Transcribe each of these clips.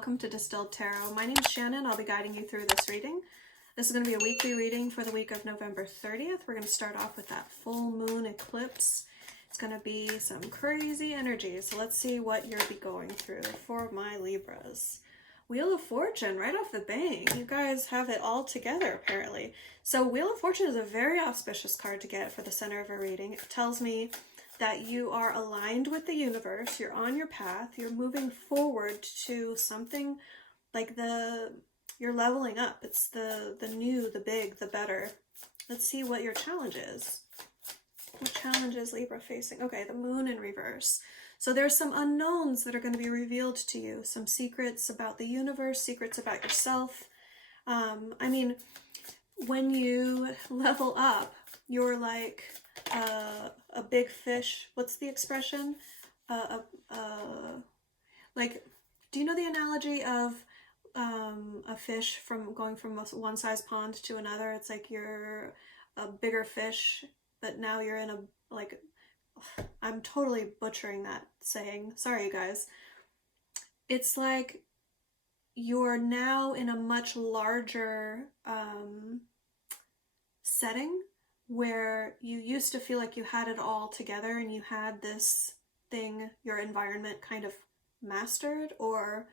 welcome to Distilled Tarot. My name is Shannon. I'll be guiding you through this reading. This is going to be a weekly reading for the week of November 30th. We're going to start off with that full moon eclipse. It's going to be some crazy energy, so let's see what you'll be going through for my Libras. Wheel of Fortune, right off the bang. You guys have it all together, apparently. So Wheel of Fortune is a very auspicious card to get for the center of a reading. It tells me that you are aligned with the universe, you're on your path, you're moving forward to something like you're leveling up. It's the new, the big, the better. Let's see what your challenge is. What challenge is Libra facing? Okay, the moon in reverse. So there's some unknowns that are going to be revealed to you, some secrets about the universe, secrets about yourself. I mean, when you level up, you're like a big fish. What's the expression? Like, do you know the analogy of a fish from going from one size pond to another? It's like you're a bigger fish, but now you're in a, like, I'm totally butchering that saying. Sorry, you guys. It's like you're now in a much larger setting where you used to feel like you had it all together and you had this thing, your environment kind of mastered or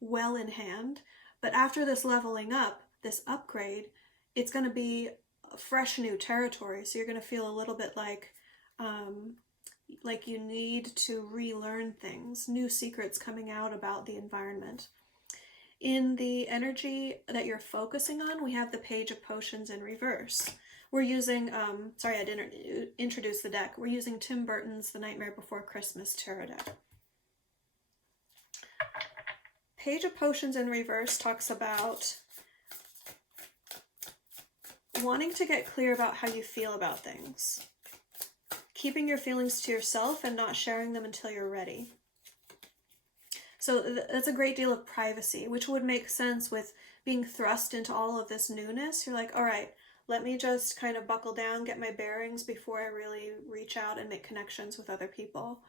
well in hand. But after this leveling up, this upgrade, it's going to be fresh new territory. So you're going to feel a little bit like you need to relearn things, new secrets coming out about the environment. In the energy that you're focusing on, we have the Page of Potions in reverse. We're using, sorry, I didn't introduce the deck. We're using Tim Burton's The Nightmare Before Christmas tarot deck. Page of Potions in reverse talks about wanting to get clear about how you feel about things. Keeping your feelings to yourself and not sharing them until you're ready. So that's a great deal of privacy, which would make sense with being thrust into all of this newness. You're like, all right, let me just kind of buckle down, get my bearings before I really reach out and make connections with other people.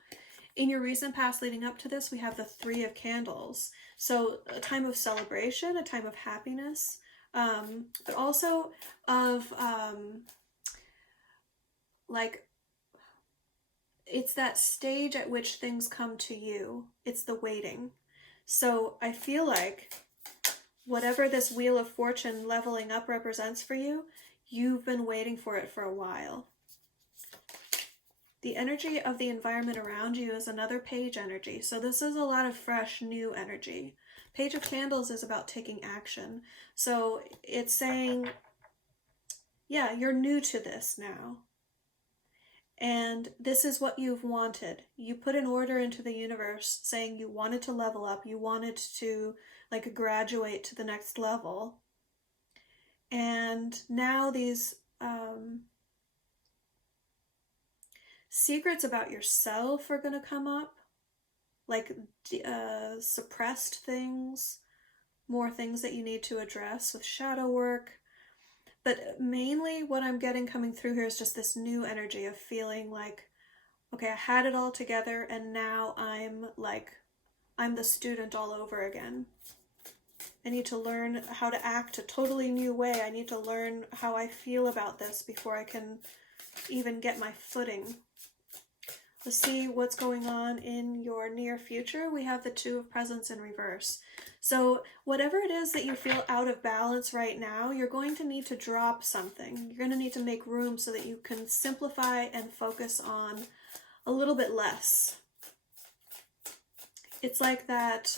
In your recent past leading up to this, we have the Three of Candles. So a time of celebration, a time of happiness, but also of it's that stage at which things come to you. It's the waiting. So I feel like whatever this Wheel of Fortune leveling up represents for you, you've been waiting for it for a while. The energy of the environment around you is another page energy. So this is a lot of fresh, new energy. Page of Candles is about taking action. So it's saying, yeah, you're new to this now. And this is what you've wanted. You put an order into the universe saying you wanted to level up. You wanted to graduate to the next level. And now these secrets about yourself are going to come up. Like suppressed things. More things that you need to address with shadow work. But mainly what I'm getting coming through here is just this new energy of feeling like, okay, I had it all together and now I'm the student all over again. I need to learn how to act a totally new way. I need to learn how I feel about this before I can even get my footing. Let's see what's going on in your near future. We have the Two of Presents in reverse. So whatever it is that you feel out of balance right now, you're going to need to drop something. You're going to need to make room so that you can simplify and focus on a little bit less. It's like that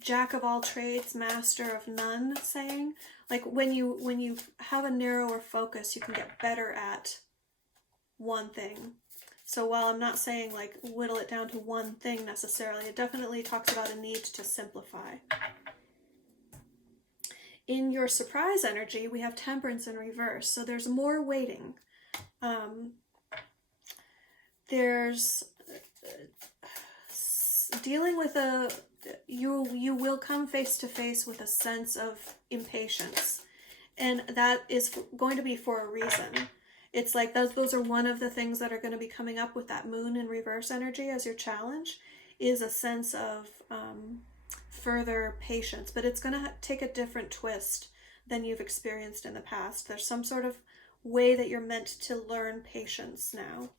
jack of all trades, master of none saying. Like when you have a narrower focus, you can get better at one thing. So while I'm not saying whittle it down to one thing necessarily, it definitely talks about a need to simplify. In your surprise energy, we have Temperance in reverse. So there's more waiting. There's dealing with you will come face to face with a sense of impatience. And that is going to be for a reason. It's like those are one of the things that are going to be coming up with that moon in reverse energy as your challenge, is a sense of further patience, but it's going to take a different twist than you've experienced in the past. There's some sort of way that you're meant to learn patience now.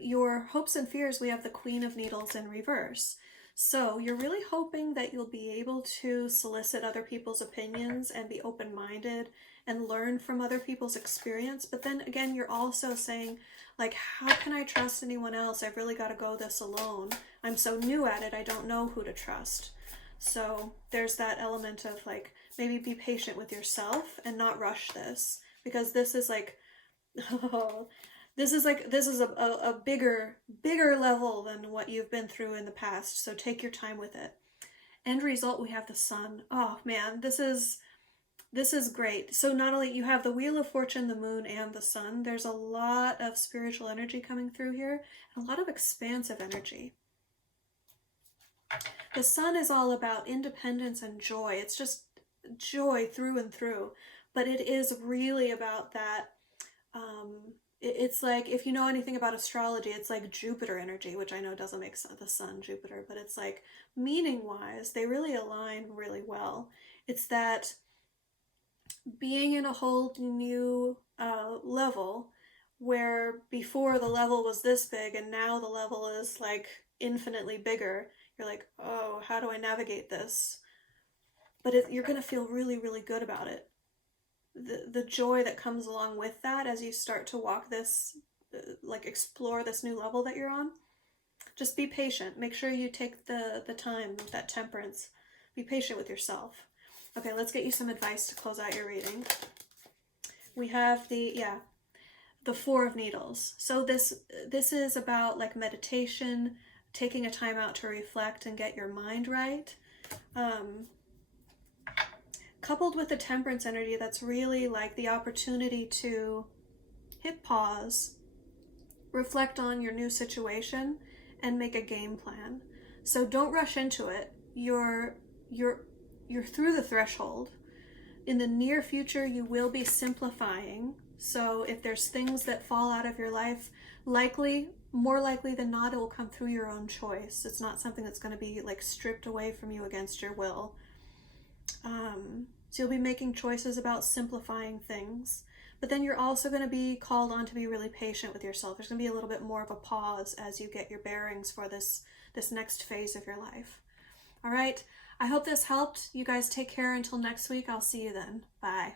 Your hopes and fears, we have the Queen of Needles in reverse. So you're really hoping that you'll be able to solicit other people's opinions and be open-minded and learn from other people's experience. But then again, you're also saying, like, how can I trust anyone else? I've really got to go this alone. I'm so new at it, I don't know who to trust. So there's that element of, like, maybe be patient with yourself and not rush this, because this is like, oh, this is a bigger level than what you've been through in the past. So take your time with it. End result, we have the Sun. Oh man, this is great. So not only you have the Wheel of Fortune, the Moon, and the Sun, there's a lot of spiritual energy coming through here, and a lot of expansive energy. The Sun is all about independence and joy. It's just joy through and through. But it is really about that, it's like, if you know anything about astrology, it's like Jupiter energy, which I know doesn't make the Sun Jupiter, but it's like, meaning-wise, they really align really well. It's that being in a whole new level, where before the level was this big and now the level is like infinitely bigger. You're like, oh, how do I navigate this? But you're going to feel really, really good about it. The joy that comes along with that as you start to walk this, like explore this new level that you're on. Just be patient. Make sure you take the time, that temperance. Be patient with yourself. Okay, let's get you some advice to close out your reading. We have the Four of Needles. So this is about like meditation, taking a time out to reflect and get your mind right. Coupled with the Temperance energy, that's really like the opportunity to hit pause, reflect on your new situation, and make a game plan. So don't rush into it. You're through the threshold. In the near future, you will be simplifying. So if there's things that fall out of your life, more likely than not, it will come through your own choice. It's not something that's going to be like stripped away from you against your will. So you'll be making choices about simplifying things. But then you're also going to be called on to be really patient with yourself. There's going to be a little bit more of a pause as you get your bearings for this next phase of your life. All right. I hope this helped. You guys take care until next week. I'll see you then. Bye.